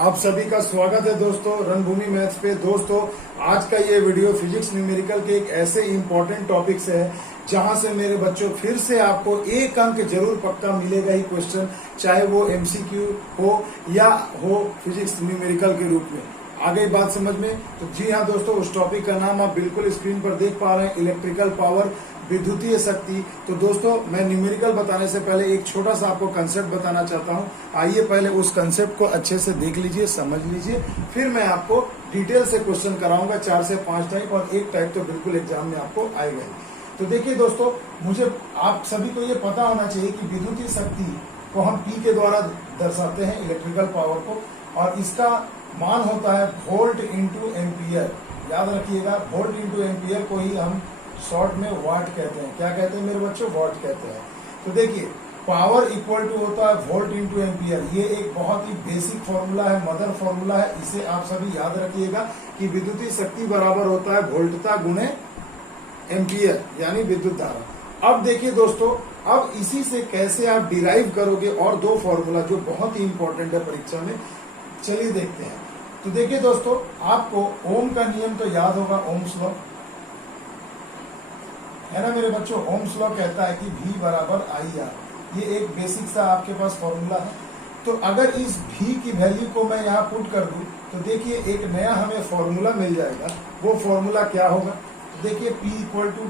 आप सभी का स्वागत है दोस्तों रणभूमि मैथ्स पे। दोस्तों आज का ये वीडियो फिजिक्स न्यूमेरिकल के एक ऐसे इंपॉर्टेंट टॉपिक से है जहां से मेरे बच्चों फिर से आपको एक अंक जरूर पक्का मिलेगा ही क्वेश्चन, चाहे वो एमसीक्यू हो या हो फिजिक्स न्यूमेरिकल के रूप में। आ गई बात समझ में? तो जी हाँ दोस्तों, उस टॉपिक का नाम आप बिल्कुल स्क्रीन पर देख पा रहे हैं, इलेक्ट्रिकल पावर, विद्युतीय शक्ति। तो दोस्तों मैं न्यूमेरिकल बताने से पहले एक छोटा सा आपको कंसेप्ट बताना चाहता हूं। आइए पहले उस कंसेप्ट को अच्छे से देख लीजिए, समझ लीजिए, फिर मैं आपको डिटेल से क्वेश्चन कराऊंगा 4 से 5 टाइप, और एक टाइप तो बिल्कुल एग्जाम में आपको आएगा ही। तो देखिए दोस्तों, मुझे आप सभी को ये पता होना चाहिए कि विद्युतीय शक्ति को हम P के द्वारा दर्शाते हैं, इलेक्ट्रिकल पावर को, और इसका मान होता है वोल्ट इंटू एम्पियर। याद रखिएगा, वोल्ट इंटू एम्पियर को ही हम शॉर्ट में वाट कहते हैं। क्या कहते हैं मेरे बच्चों? वाट कहते हैं। तो देखिए, पावर इक्वल टू होता है वोल्ट इंटू एम्पियर। ये एक बहुत ही बेसिक फॉर्मूला है, मदर फॉर्मूला है। इसे आप सभी याद रखिएगा कि विद्युतीय शक्ति बराबर होता है वोल्टता गुणे एम्पियर, यानी विद्युत धारा। अब देखिए दोस्तों, अब इसी से कैसे आप डिराइव करोगे, और दो फॉर्मूला जो बहुत ही इंपॉर्टेंट है परीक्षा में, चलिए देखते हैं। तो देखिए दोस्तों, आपको ओम का नियम तो याद होगा, ओम्स लॉ है ना मेरे बच्चों। ओम्स लॉ कहता है कि V बराबर IR। ये एक बेसिक सा आपके पास फॉर्मूला है। तो अगर इस V की वैल्यू को मैं यहाँ पुट कर दूं तो देखिए एक नया हमें फॉर्मूला मिल जाएगा। वो फॉर्मूला क्या होगा? तो देखिए P इक्वल टू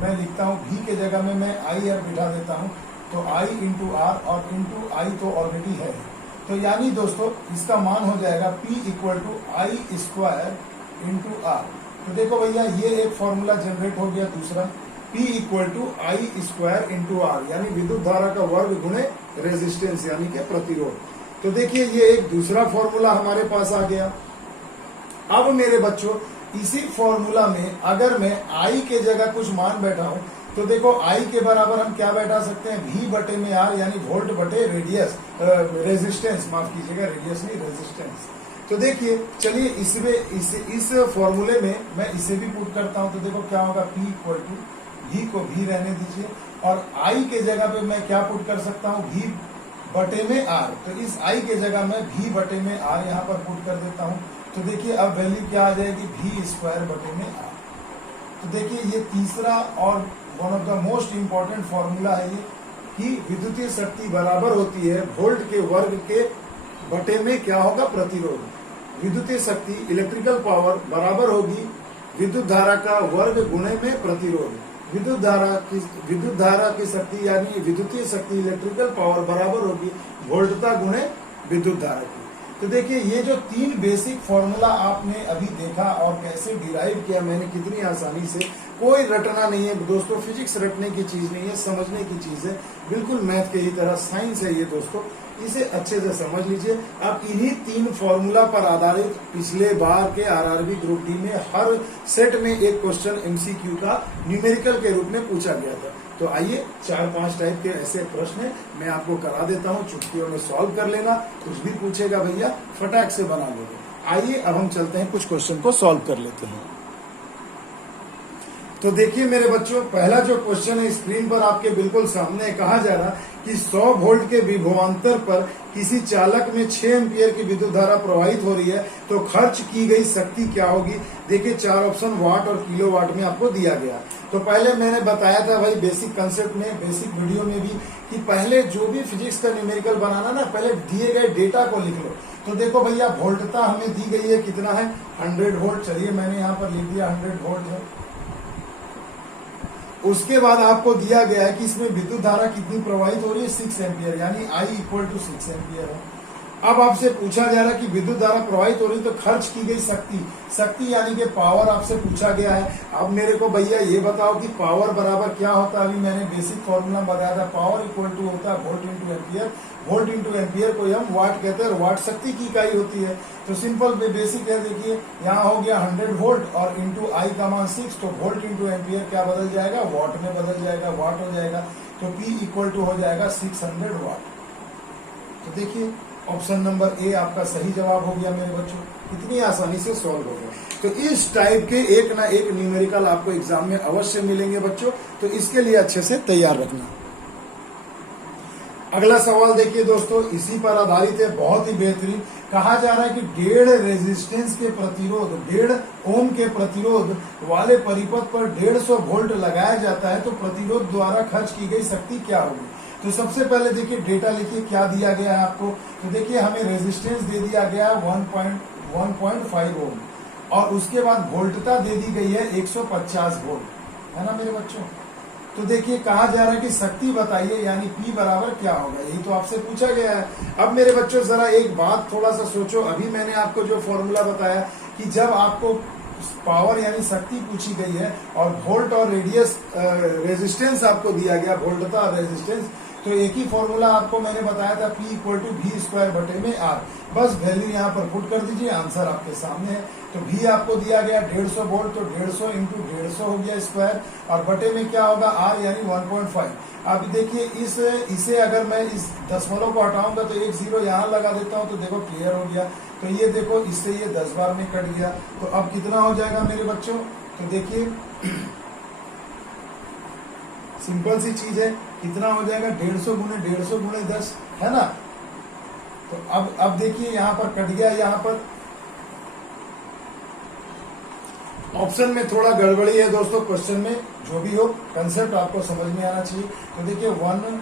मैं लिखता हूँ, V के जगह में मैं IR बिठा देता हूँ, तो I इंटू R, और इंटू I तो ऑलरेडी है। तो यानी दोस्तों इसका मान हो जाएगा P equal to I square into R। तो देखो भैया, ये एक फॉर्मूला जनरेट हो गया। दूसरा P equal to I square into R, यानी विद्युत धारा का वर्ग गुणे रेजिस्टेंस, यानी कि प्रतिरोध। तो देखिए ये एक दूसरा फॉर्मूला हमारे पास आ गया। अब मेरे बच्चों, इसी फॉर्मूला में अगर मैं I के जगह कुछ मान बैठा हूं, तो देखो I के बराबर हम क्या बैठा सकते हैं? V बटे में R, यानी वोल्ट बटे रेडियस, रेजिस्टेंस, माफ कीजिएगा, रेडियस नहीं, रेजिस्टेंस। तो देखिए, चलिए इसमें इस फॉर्मूले में मैं इसे भी पुट करता हूं। तो देखो क्या होगा? P इक्वल टू V को V रहने दीजिए, और I के जगह पे मैं क्या पुट कर सकता हूँ? V बटे में R। तो इस I के जगह मैं V बटे में R यहाँ पर पुट कर देता हूँ। तो देखिए अब वैल्यू क्या आ जाएगी? V स्क्वायर बटे में R। तो देखिए ये तीसरा और one of the most important formula है ये, कि विद्युतीय शक्ति बराबर होती है वोल्ट के वर्ग के बटे में क्या होगा? प्रतिरोध। विद्युतीय शक्ति, इलेक्ट्रिकल पावर बराबर होगी विद्युत धारा का वर्ग गुणे में प्रतिरोध। विद्युत धारा की शक्ति, यानी विद्युतीय शक्ति, इलेक्ट्रिकल पावर बराबर होगी वोल्टता गुणे विद्युत धारा की। तो देखिए ये जो तीन बेसिक फॉर्मूला आपने अभी देखा और कैसे डिराइव किया मैंने, कितनी आसानी से, कोई रटना नहीं है दोस्तों। फिजिक्स रटने की चीज नहीं है, समझने की चीज है, बिल्कुल मैथ के ही तरह साइंस है ये दोस्तों। इसे अच्छे से समझ लीजिए। अब इन्हीं तीन फॉर्मूला पर आधारित पिछले बार के आरआरबी ग्रुप डी में हर सेट में एक क्वेश्चन एमसीक्यू का न्यूमेरिकल के रूप में पूछा गया था। तो आइए 4-5 टाइप के ऐसे प्रश्न मैं आपको करा देता हूं, चुटकियों में सॉल्व कर लेना। कुछ भी पूछेगा भैया फटाक से बना लोगे। आइए अब हम चलते हैं, कुछ क्वेश्चन को सॉल्व कर लेते हैं। तो देखिए मेरे बच्चों, पहला जो क्वेश्चन है स्क्रीन पर आपके बिल्कुल सामने, कहा जा रहा कि 100 वोल्ट के विभवांतर पर किसी चालक में 6 एम्पियर की विद्युत धारा प्रवाहित हो रही है, तो खर्च की गई शक्ति क्या होगी? देखिए 4 ऑप्शन वाट और किलोवाट में आपको दिया गया। तो पहले मैंने बताया था भाई बेसिक कंसेप्ट में, बेसिक वीडियो में भी, कि पहले जो भी फिजिक्स का न्यूमेरिकल बनाना ना, पहले दिए गए डेटा को लिख लो। तो देखो भैया, वोल्टता हमें दी गई है, कितना है? 100 वोल्ट। चलिए मैंने यहाँ पर लिख दिया 100 वोल्ट है। उसके बाद आपको दिया गया है कि इसमें विद्युत धारा कितनी प्रवाहित हो रही है? 6 एम्पियर, यानी I इक्वल टू 6 एम्पियर है। अब आपसे पूछा जा रहा है कि विद्युत धारा प्रवाहित हो रही है, तो खर्च की गई शक्ति यानी कि पावर आपसे पूछा गया है। अब मेरे को भैया ये बताओ कि पावर बराबर क्या होता है? अभी मैंने बेसिक फॉर्मूला बताया था, पावर इक्वल टू होता है volt into ampere. Volt into ampere को हम वाट कहते हैं, और वाट शक्ति की इकाई होती है। तो सिंपल बेसिक है, देखिए यहाँ हो गया 100 वोल्ट और इंटू I का मान 6, तो वोल्ट इंटू एम्पियर क्या बदल जाएगा? वाट में बदल जाएगा, वाट हो जाएगा। तो P इक्वल टू हो जाएगा 600 वाट। तो देखिए ऑप्शन नंबर ए आपका सही जवाब हो गया मेरे बच्चों। इतनी आसानी से सॉल्व हो गया। तो इस टाइप के एक ना एक न्यूमेरिकल आपको एग्जाम में अवश्य मिलेंगे बच्चों, तो इसके लिए अच्छे से तैयार रखना। अगला सवाल देखिए दोस्तों, इसी पर आधारित है, बहुत ही बेहतरीन। कहा जा रहा है कि 1.5 रेजिस्टेंस के प्रतिरोध, 1.5 ओम के प्रतिरोध वाले परिपथ पर 150 वोल्ट लगाया जाता है, तो प्रतिरोध द्वारा खर्च की गई शक्ति क्या होगी। तो सबसे पहले देखिए डेटा लिखिए, क्या दिया गया है आपको। तो देखिए हमें रेजिस्टेंस दे दिया गया 1.5 ओम, और उसके बाद वोल्टता दे दी गई है 150 वोल्ट, है ना मेरे बच्चों। तो देखिए कहा जा रहा है कि शक्ति बताइए, यानी P बराबर क्या होगा, यही तो आपसे पूछा गया है। अब मेरे बच्चों जरा एक बात थोड़ा सा सोचो, अभी मैंने आपको जो फॉर्मूला बताया कि जब आपको पावर यानी शक्ति पूछी गई है और वोल्ट और रेडियस रेजिस्टेंस आपको दिया गया, वोल्टता और रेजिस्टेंस, तो एक ही फॉर्मूला आपको मैंने बताया था, P = V² बटे में R। बस वैल्यू यहाँ पर पुट कर दीजिए, आंसर आपके सामने है। तो V आपको दिया गया 150 वोल्ट, तो 150 × 150 हो गया स्क्वायर, और बटे में क्या होगा R यानी 1.5। अब देखिए इसे अगर मैं इस दशमलव को हटाऊंगा तो एक 0 यहाँ लगा देता हूँ, तो देखो क्लियर हो गया। तो ये देखो इससे ये 10 बार में कट गया, तो अब कितना हो जाएगा मेरे बच्चों। तो देखिए सिंपल सी चीज है, कितना हो जाएगा 150 × 150 × 10, है ना। तो अब देखिए यहाँ पर कट गया, यहाँ पर ऑप्शन में थोड़ा गड़बड़ी है दोस्तों, क्वेश्चन में जो भी हो कंसेप्ट आपको समझ में आना चाहिए। तो देखिए 15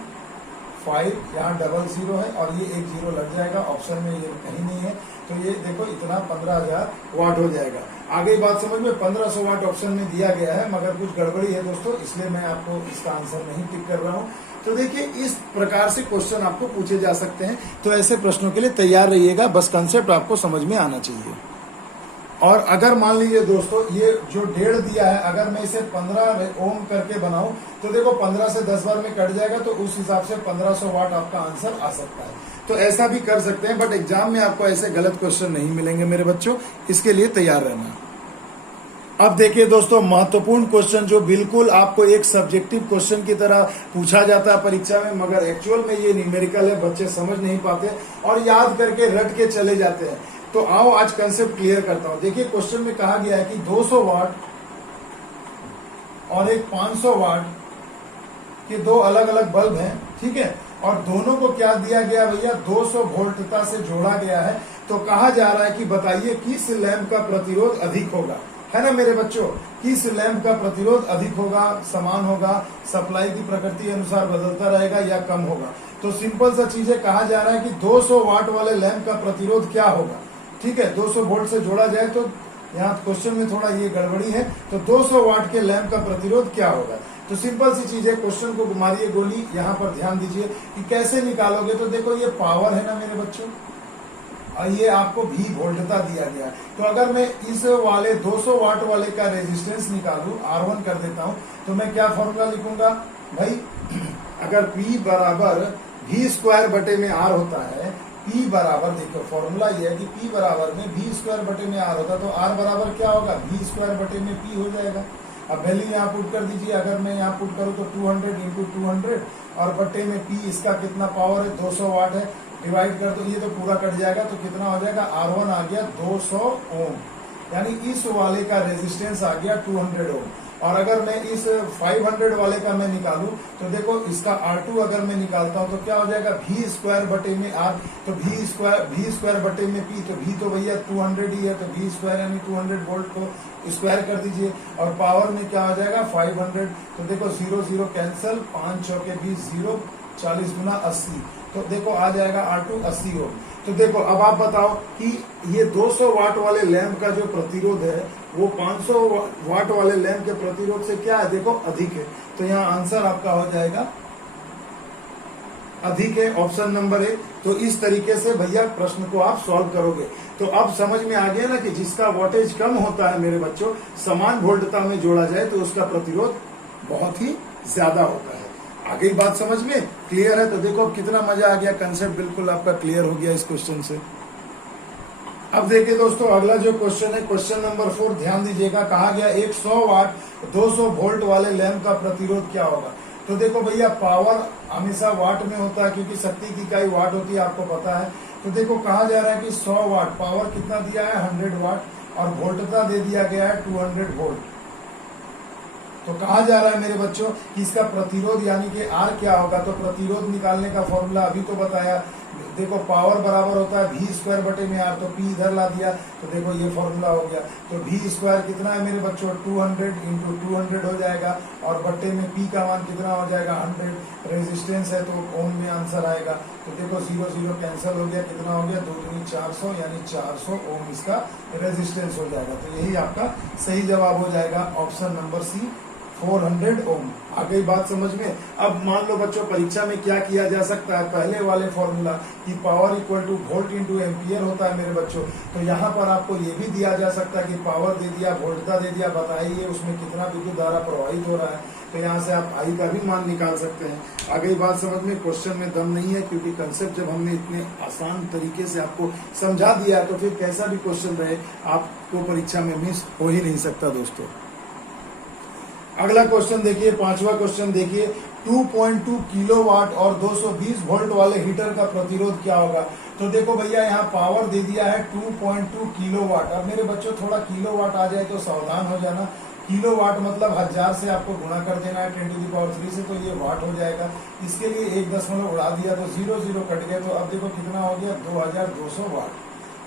यहाँ 00 है, और ये एक 0 लग जाएगा, ऑप्शन में ये कहीं नहीं है, तो ये देखो इतना 15,000 वाट हो जाएगा। आगे बात समझ में, 1500 वाट ऑप्शन में दिया गया है, मगर कुछ गड़बड़ी है दोस्तों, इसलिए मैं आपको इसका आंसर नहीं टिक कर रहा हूँ। तो देखिए इस प्रकार से क्वेश्चन आपको पूछे जा सकते हैं, तो ऐसे प्रश्नों के लिए तैयार रहिएगा, बस कंसेप्ट आपको समझ में आना चाहिए। और अगर मान लीजिए दोस्तों ये जो 1.5 दिया है, अगर मैं इसे 15 ओम करके बनाऊं, तो देखो 15 से 10 बार में कट जाएगा, तो उस हिसाब से 1500 वाट आपका आंसर आ सकता है। तो ऐसा भी कर सकते हैं, बट एग्जाम में आपको ऐसे गलत क्वेश्चन नहीं मिलेंगे मेरे बच्चों, इसके लिए तैयार रहना। अब देखिए दोस्तों, महत्वपूर्ण क्वेश्चन जो बिल्कुल आपको एक सब्जेक्टिव क्वेश्चन की तरह पूछा जाता है परीक्षा में, मगर एक्चुअल में ये न्यूमेरिकल है, बच्चे समझ नहीं पाते और याद करके रट के चले जाते हैं। तो आओ आज कंसेप्ट क्लियर करता हूं। देखिए क्वेश्चन में कहा गया है कि 200 वाट और एक 500 वाट के दो अलग अलग बल्ब हैं, ठीक है, और दोनों को क्या दिया गया भैया, 200 वोल्टता से जोड़ा गया है। तो कहा जा रहा है कि बताइए किस लैंप का प्रतिरोध अधिक होगा, है ना मेरे बच्चों, किस लैंप का प्रतिरोध अधिक होगा, समान होगा, सप्लाई की प्रकृति अनुसार बदलता रहेगा या कम होगा। तो सिंपल सा चीज है, कहा जा रहा है कि 200 वाट वाले लैंप का प्रतिरोध क्या होगा, ठीक है, 200 वोल्ट से जोड़ा जाए, तो यहाँ क्वेश्चन में थोड़ा ये गड़बड़ी है। तो 200 वाट के लैंप का प्रतिरोध क्या होगा। तो सिंपल सी चीज है, क्वेश्चन को घुमाइए गोली, यहाँ पर ध्यान दीजिए कि कैसे निकालोगे। तो देखो ये पावर है ना मेरे बच्चों, और ये आपको भी वोल्टता दिया गया है। तो अगर मैं इस वाले 200 वाट वाले का रेजिस्टेंस निकालूं, R1 कर देता हूं, तो मैं क्या फॉर्मूला लिखूंगा भाई, अगर P बराबर V² बटे में R होता है, P बराबर, देखो फॉर्मूला ये है कि P बराबर में V² बटे में R होता है, तो R बराबर क्या होगा, V² बटे में P हो जाएगा। अब वैल्यू यहाँ पुट कर दीजिए, अगर मैं यहाँ पुट करूँ तो 200 × 200 और बटे में P, इसका कितना पावर है, 200 वाट है, डिवाइड कर दो, ये तो पूरा कट जाएगा, तो कितना हो जाएगा, R1 आ गया 200 ओम, यानी इस वाले का रेजिस्टेंस आ गया 200 ओम। और अगर मैं इस 500 वाले का मैं निकालूं, तो देखो इसका R2 अगर मैं निकालता हूं तो क्या हो जाएगा, V² बटे में R, तो V² बटे में P, तो V तो भैया 200 ही है, तो V² यानी 200 वोल्ट को स्क्वायर कर दीजिए, और पावर में क्या हो जाएगा 500। तो देखो 0 0 कैंसल, 5 चौके 20, 0 40 × 80, तो देखो आ जाएगा R2 80 ओम। तो देखो अब आप बताओ कि ये 200 वाट वाले लैंप का जो प्रतिरोध है वो 500 वाट वाले लैंप के प्रतिरोध से क्या है, देखो अधिक है। तो यहाँ आंसर आपका हो जाएगा अधिक है, ऑप्शन नंबर 1। तो इस तरीके से भैया प्रश्न को आप सॉल्व करोगे। तो अब समझ में आ गया ना कि जिसका वोल्टेज कम होता है मेरे बच्चों, समान वोल्टता में जोड़ा जाए तो उसका प्रतिरोध बहुत ही ज्यादा होता है। आगे बात समझ में क्लियर है। तो देखो कितना मजा आ गया, कंसेप्ट बिल्कुल आपका क्लियर हो गया इस क्वेश्चन से। अब देखिए दोस्तों अगला जो क्वेश्चन है, क्वेश्चन नंबर 4, ध्यान दीजिएगा। कहा गया एक 100 वाट 200 वोल्ट वाले लैंप का प्रतिरोध क्या होगा। तो देखो भैया पावर हमेशा वाट में होता है, क्योंकि शक्ति की इकाई वाट होती है, आपको पता है। तो देखो कहा जा रहा है कि 100 वाट, पावर कितना दिया है 100 वाट, और वोल्टता दे दिया गया है 200 वोल्ट। तो कहा जा रहा है मेरे बच्चों कि इसका प्रतिरोध यानी कि आर क्या होगा, तो प्रतिरोध निकालने का फॉर्मूला अभी तो बताया। देखो पावर बराबर होता है v स्क्वायर बटे में आर, तो p इधर ला दिया तो देखो ये फॉर्मूला हो गया। तो v स्क्वायर कितना है मेरे बच्चों 200 इंटू 200 हो जाएगा और बटे में p का मान कितना हो जाएगा 100। रेजिस्टेंस है तो ओम में आंसर आएगा। तो देखो 0 0 कैंसिल हो गया, कितना हो गया 2 दूनी 400 यानी 400 ओम इसका रेजिस्टेंस हो जाएगा। तो यही आपका सही जवाब हो जाएगा ऑप्शन नंबर सी 400 ओम। आ गई बात समझ में। अब मान लो बच्चों परीक्षा में क्या किया जा सकता है, पहले वाले फॉर्मूला कि power equal two volt into ampere होता है मेरे बच्चों, तो यहाँ पर आपको ये भी दिया जा सकता है कि पावर दे दिया, वोल्टता दे दिया, बताइए उसमें कितना विद्युत धारा प्रवाहित हो रहा है। तो यहाँ से आप आई का भी मान निकाल सकते हैं। आ गई बात समझ में। क्वेश्चन में दम नहीं है क्योंकि कंसेप्ट जब हमने इतने आसान तरीके से आपको समझा दिया तो फिर कैसा भी क्वेश्चन रहे आपको परीक्षा में मिस हो ही नहीं सकता दोस्तों। अगला क्वेश्चन देखिए, पांचवा क्वेश्चन देखिए, 2.2 किलोवाट और 220 वोल्ट वाले हीटर का प्रतिरोध क्या होगा। तो देखो भैया यहाँ पावर दे दिया है 2.2 किलोवाट। अब मेरे बच्चों थोड़ा किलोवाट आ जाए तो सावधान हो जाना। किलोवाट मतलब 1000 से आपको गुणा कर देना है 10 टू द पावर 3 से, तो ये वाट हो जाएगा। इसके लिए 1 दशमलव उड़ा दिया तो 0 0 कट गया। तो अब देखो कितना हो गया 2200 वाट,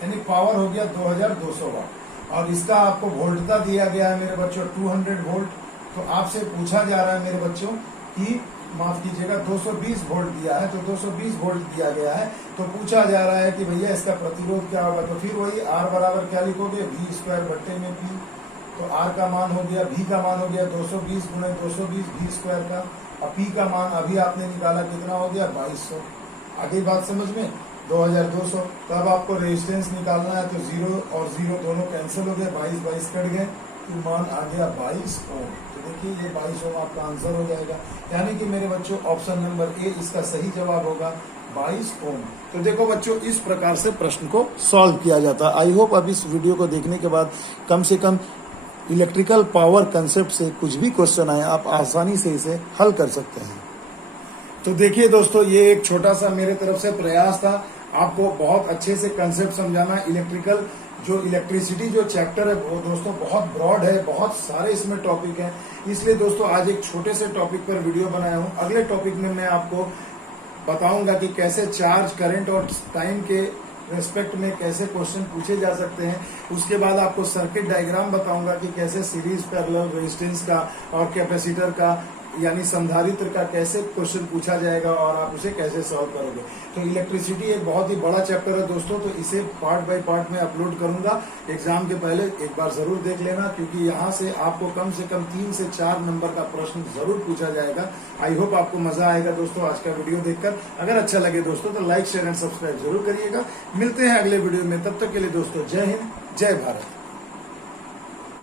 यानी पावर हो गया 2200 वाट। और इसका आपको वोल्टता दिया गया है मेरे बच्चों 200 वोल्ट। तो आपसे पूछा जा रहा है मेरे बच्चों कि माफ कीजिएगा 220 वोल्ट दिया है, तो 220 वोल्ट दिया गया है। तो पूछा जा रहा है कि भैया इसका प्रतिरोध क्या होगा। तो फिर वही आर बराबर क्या लिखोगे v स्क्वायर बट्टे में p। तो आर का मान हो गया, v का मान हो गया 220 गुणे 220 v स्क्वायर का, और p का मान अभी आपने निकाला कितना हो गया 2200। आगे बात समझ में 2200। तो अब आपको रेजिस्टेंस निकालना है, तो 0 और 0 दोनों कैंसिल हो गए, 22 22 कट गए, तो मान आ गया 22 ओम। तो देखिए ये 22 ओम आपका आंसर हो जाएगा, यानी कि मेरे बच्चों ऑप्शन नंबर ए इसका सही जवाब होगा 22 ओम। तो देखो बच्चों इस प्रकार से प्रश्न को सॉल्व किया जाता है। आई होप अब इस वीडियो को देखने के बाद कम से कम इलेक्ट्रिकल पावर कंसेप्ट से कुछ भी क्वेश्चन आए आप आसानी से इसे हल कर सकते हैं। तो देखिए दोस्तों ये एक छोटा सा मेरे तरफ से प्रयास था आपको बहुत अच्छे से कंसेप्ट समझाना। इलेक्ट्रिकल जो इलेक्ट्रिसिटी जो चैप्टर है वो दोस्तों बहुत ब्रॉड है, बहुत सारे इसमें टॉपिक हैं, इसलिए दोस्तों आज एक छोटे से टॉपिक पर वीडियो बनाया हूं। अगले टॉपिक में मैं आपको बताऊंगा कि कैसे चार्ज, करंट और टाइम के रेस्पेक्ट में कैसे क्वेश्चन पूछे जा सकते हैं। उसके बाद आपको सर्किट डायग्राम बताऊंगा कि कैसे सीरीज, पैरेलल, रेजिस्टेंस का और कैपेसिटर का यानी संधारित्र का कैसे क्वेश्चन पूछा जाएगा और आप उसे कैसे सॉल्व करोगे। तो इलेक्ट्रिसिटी एक बहुत ही बड़ा चैप्टर है दोस्तों, तो इसे पार्ट बाय पार्ट में अपलोड करूंगा। एग्जाम के पहले एक बार जरूर देख लेना, क्योंकि यहाँ से आपको कम से कम 3 से 4 नंबर का प्रश्न जरूर पूछा जाएगा। आई होप आपको मजा आएगा दोस्तों आज का वीडियो देखकर। अगर अच्छा लगे दोस्तों तो लाइक, शेयर एंड सब्सक्राइब जरूर करिएगा। मिलते हैं अगले वीडियो में, तब तक के लिए दोस्तों जय हिंद, जय भारत।